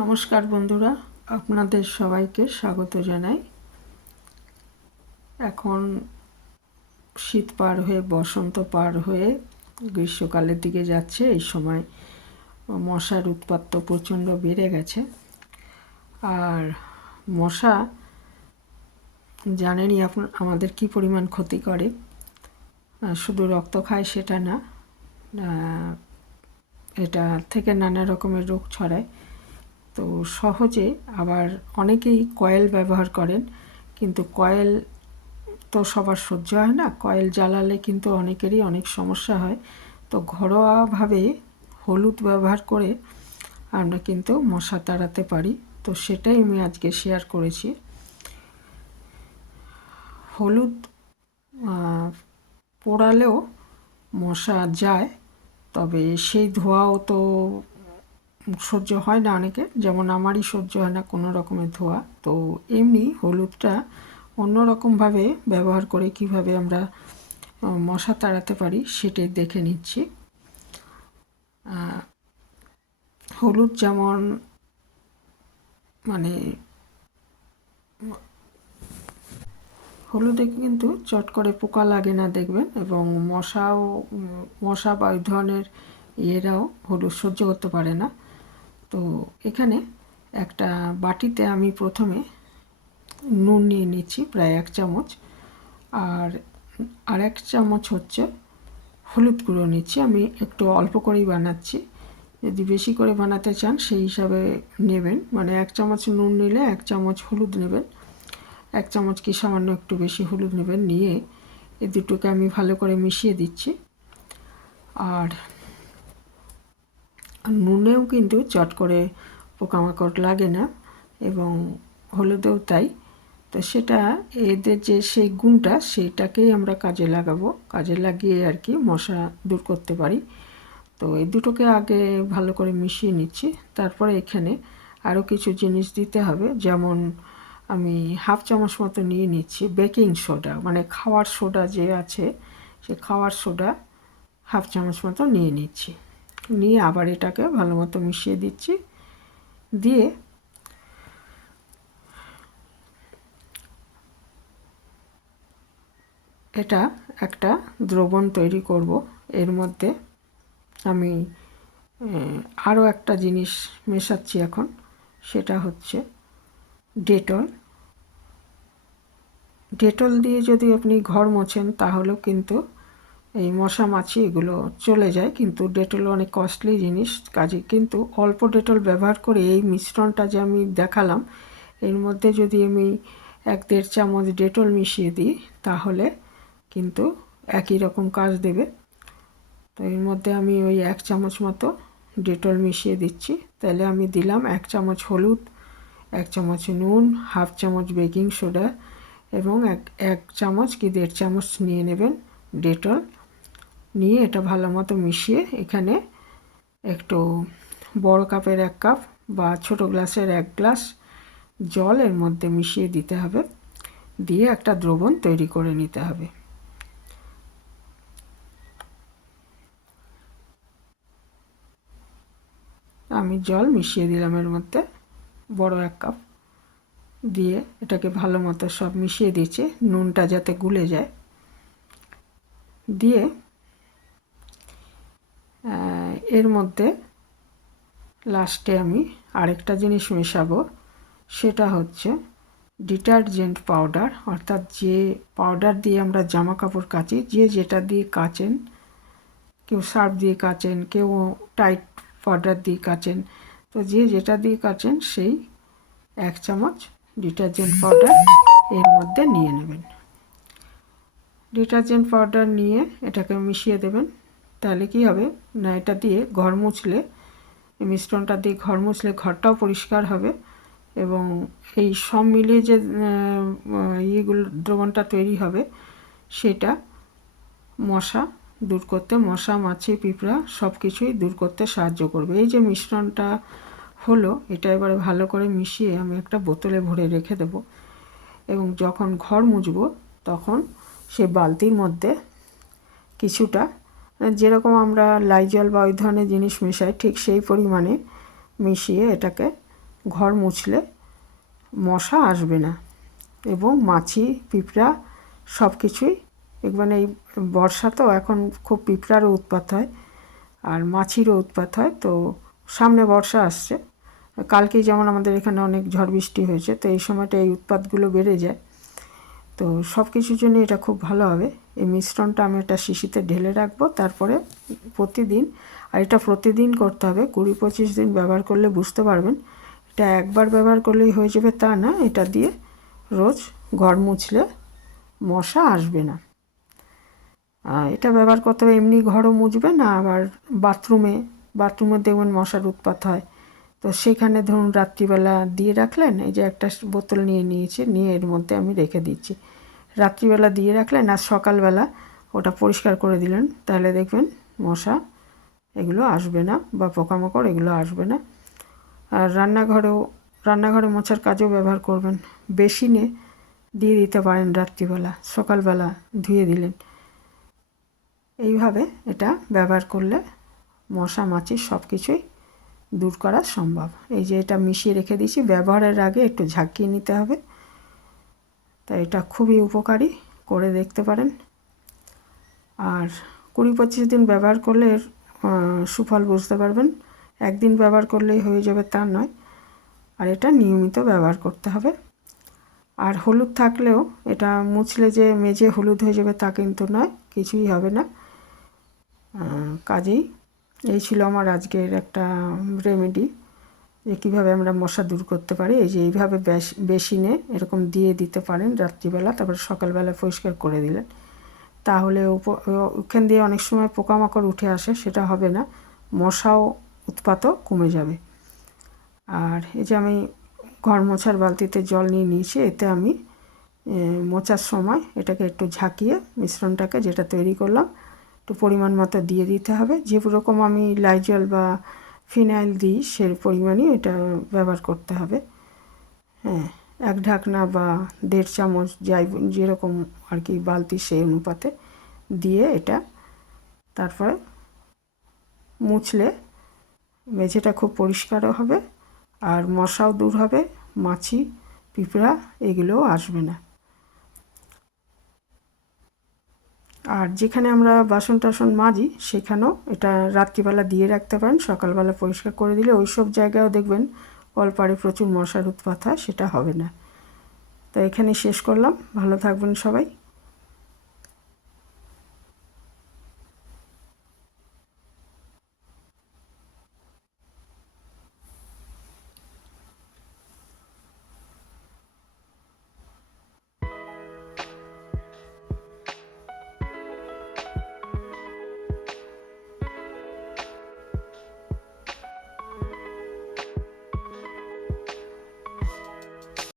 নমস্কার বন্ধুরা, আপনাদের সবাইকে স্বাগত জানাই। এখন শীত পার হয়ে বসন্ত পার হয়ে গ্রীষ্মকালের দিকে যাচ্ছে। এই সময় মশার উৎপাত তো প্রচণ্ড বেড়ে গেছে। আর মশা জানেনই আমাদের কি পরিমাণ ক্ষতি করে। শুধু রক্ত খায় সেটা না, এটা থেকে নানা রকমের রোগ ছড়ায়। তো সহজে আবার অনেকেই কয়েল ব্যবহার করেন, কিন্তু কয়েল তো সবার সহ্য হয় না। কয়েল জ্বালালে কিন্তু অনেকেরই অনেক সমস্যা হয়। তো ঘরোয়াভাবে হলুদ ব্যবহার করে আমরা কিন্তু মশা তাড়াতে পারি। তো সেটাই আমি আজকে শেয়ার করেছি। হলুদ পোড়ালেও মশা যায়, তবে সেই ধোঁয়াও তো সহ্য হয় না অনেকে, যেমন আমারই সহ্য হয় না কোনো রকমের ধোঁয়া। তো এমনি হলুদটা অন্যরকমভাবে ব্যবহার করে কিভাবে আমরা মশা তাড়াতে পারি সেটাই দেখে নিচ্ছি। হলুদ যেমন হলুদে কিন্তু চট করে পোকা লাগে না দেখবেন, এবং মশা বা ওই ধরনের ইয়েরাও হলুদ সহ্য করতে পারে না। তো এখানে একটা বাটিতে আমি প্রথমে নুন নিয়ে নিচ্ছি প্রায় 1 চামচ, আর 1 চামচ হচ্ছে হলুদ গুঁড়ো নিচ্ছি। আমি একটু অল্প করেই বানাচ্ছি, যদি বেশি করে বানাতে চান সেই হিসাবে নেবেন। 1 চামচ নুন নিলে 1 চামচ হলুদ নেবেন, 1 চামচ কি সামান্য একটু বেশি হলুদ নেবেন। নিয়ে এই দুটোকে আমি ভালো করে মিশিয়ে দিচ্ছি। আর নুনেও কিন্তু চট করে পোকামাকড় লাগে না, এবং হলুদেও তাই। তো সেটা এদের যে সেই গুণটা, সেটাকেই আমরা কাজে লাগাবো, কাজে লাগিয়ে আর কি মশা দূর করতে পারি। তো এই দুটোকে আগে ভালো করে মিশিয়ে নিচ্ছি। তারপরে এখানে আরও কিছু জিনিস দিতে হবে, যেমন আমি 1/2 চামচ মতো নিয়ে নিচ্ছি বেকিং সোডা, খাওয়ার সোডা যে আছে, সে খাওয়ার সোডা 1/2 চামচ মতো নিয়ে নিচ্ছি। নিয়ে আবার এটাকে ভালো মতো মিশিয়ে দিচ্ছি। দিয়ে এটা একটা দ্রবণ তৈরি করব। এর মধ্যে আমি আরও একটা জিনিস মেশাচ্ছি এখন, সেটা হচ্ছে ডেটল। ডেটল দিয়ে যদি আপনি ঘর মোছেন তাহলেও কিন্তু এই মশা মাছি এগুলো চলে যায়, কিন্তু ডেটল অনেক কস্টলি জিনিস, কাজে কিন্তু অল্প ডেটল ব্যবহার করে এই মিশ্রণটা যে আমি দেখালাম, এর মধ্যে যদি আমি 1-1.5 চামচ ডেটল মিশিয়ে দিই তাহলে কিন্তু একই রকম কাজ দেবে। তো এর মধ্যে আমি ওই 1 চামচ মতো ডেটল মিশিয়ে দিচ্ছি। তাহলে আমি দিলাম 1 চামচ হলুদ, 1 চামচ নুন, 1/2 চামচ বেকিং সোডা, এবং এক চামচ কি 1.5 চামচ নিয়ে নেবেন ডেটল। নিয়ে এটা ভালো মতো মিশিয়ে এখানে একটু বড় কাপের 1 কাপ বা ছোট গ্লাসের 1 গ্লাস জল এর মধ্যে মিশিয়ে দিতে হবে। দিয়ে একটা দ্রবণ তৈরি করে নিতে হবে। আমি জল মিশিয়ে দিলাম এর মধ্যে, বড় 1 কাপ দিয়ে এটাকে ভালো মতো সব মিশিয়ে দিয়েছি, নুনটা যাতে গুলে যায়। দিয়ে এর মধ্যে লাস্টে আমি আরেকটা জিনিস মেশাবো, সেটা হচ্ছে ডিটারজেন্ট পাউডার। অর্থাৎ যে পাউডার দিয়ে আমরা জামা কাপড় কাচি, যে যেটা দিয়ে কাচেন, কেউ সার্ফ দিয়ে কাচেন, কেউ টাইট পাউডার দিয়ে কাচেন, তো যে যেটা দিয়ে কাচেন সেই 1 চামচ ডিটারজেন্ট পাউডার এর মধ্যে নিয়ে নেবেন। ডিটারজেন্ট পাউডার নিয়ে এটাকে মিশিয়ে দেবেন। তাহলে কি হবে না, এটা দিয়ে ঘর মুছলে, এই মিশ্রণটা দিয়ে ঘর মুছলে ঘরটাও পরিষ্কার হবে, এবং এই সব মিলিয়ে যে ইয়েগুলো দ্রবণটা তৈরি হবে সেটা মশা দূর করতে, মশা মাছি পিঁপড়া সব কিছুই দূর করতে সাহায্য করবে। এই যে মিশ্রণটা হলো, এটা এবারে ভালো করে মিশিয়ে আমি একটা বোতলে ভরে রেখে দেব, এবং যখন ঘর মুছবো তখন সে বালতির মধ্যে কিছুটা, যেরকম আমরা লাইজল বা ওই ধরনের জিনিস মেশাই ঠিক সেই পরিমাণে মিশিয়ে এটাকে ঘর মুছলে মশা আসবে না এবং মাছি পিঁপড়া সব কিছুই মানে এই বর্ষা তো এখন খুব পিঁপড়ারও উৎপাত হয় আর মাছিরও উৎপাত হয়। তো সামনে বর্ষা আসছে, কালকেই যেমন আমাদের এখানে অনেক ঝড় বৃষ্টি হয়েছে, তো এই সময়টা এই উৎপাতগুলো বেড়ে যায়। তো সব কিছুর জন্য এটা খুব ভালো হবে। এই মিশ্রণটা আমি একটা শিশিতে ঢেলে রাখবো, তারপরে প্রতিদিন, আর এটা প্রতিদিন করতে হবে, 20-25 দিন ব্যবহার করলে বুঝতে পারবেন। এটা একবার ব্যবহার করলেই হয়ে যাবে তা না, এটা দিয়ে রোজ ঘর মুছলে মশা আসবে না। এটা ব্যবহার করতে হবে, এমনি ঘরও মুছবে না, আবার বাথরুমে দেখবেন মশার উৎপাত হয়। তো সেখানে ধরুন রাত্রিবেলা দিয়ে রাখলেন, এই যে একটা বোতল নিয়েছি, নিয়ে এর মধ্যে আমি রেখে দিচ্ছি। রাত্রিবেলা দিয়ে রাখলেন আর সকালবেলা ওটা পরিষ্কার করে দিলেন, তাহলে দেখবেন মশা এগুলো আসবে না বা পোকামাকড় এগুলো আসবে না। আর রান্নাঘরে মোছার কাজেও ব্যবহার করবেন। বেসিনে দিয়ে দিতে পারেন রাত্রিবেলা, সকালবেলা ধুয়ে দিলেন। এইভাবে এটা ব্যবহার করলে মশা মাছি সব কিছুই দূর করা সম্ভব। এই যে এটা মিশিয়ে রেখে দিয়েছি, ব্যবহারের আগে একটু ঝাঁকিয়ে নিতে হবে। তাই এটা খুবই উপকারী, করে দেখতে পারেন। আর 20-25 দিন ব্যবহার করলে এর সুফল বুঝতে পারবেন। একদিন ব্যবহার করলেই হয়ে যাবে তা নয়, আর এটা নিয়মিত ব্যবহার করতে হবে। আর হলুদ থাকলেও এটা মুছলে যে মেজে হলুদ হয়ে যাবে তা কিন্তু নয়, কিছুই হবে না। কাজেই এই ছিল আমার আজকের একটা রেমেডি, যে কীভাবে আমরা মশা দূর করতে পারি। এই যে এইভাবে বেসিনে এরকম দিয়ে দিতে পারেন রাত্রিবেলা, তারপরে সকালবেলা পরিষ্কার করে দিলেন, তাহলে ওখান দিয়ে অনেক সময় পোকামাকড় উঠে আসে, সেটা হবে না, মশাও উৎপাতও কমে যাবে। আর এই যে আমি ঘর মোছার বালতিতে জল নিয়ে নিয়েছি, এতে আমি মোছার সময় এটাকে একটু ঝাঁকিয়ে মিশ্রণটাকে যেটা তৈরি করলাম একটু পরিমাণ মতো দিয়ে দিতে হবে। যে রকম আমি লাইজল বা ফিনাইল দিই সে পরিমাণই এটা ব্যবহার করতে হবে। হ্যাঁ, 1 ঢাকনা বা 1.5 চামচ যাই যেরকম আর কি বালতি সেই অনুপাতে দিয়ে এটা তারপরে মুছলে মেঝেটা খুব পরিষ্কারও হবে আর মশাও দূর হবে, মাছি পিঁপড়া এগুলোও আসবে না। আর যেখানে আমরা বাসন টাসন মাজি সেখানেও এটা রাত্রিবেলা দিয়ে রাখতে পারেন, সকালবেলা পরিষ্কার করে দিলে ওই সব জায়গায়ও দেখবেন কলপাড়ে প্রচুর মশার উৎপাত হয়, সেটা হবে না। তো এখানে শেষ করলাম, ভালো থাকবেন সবাই।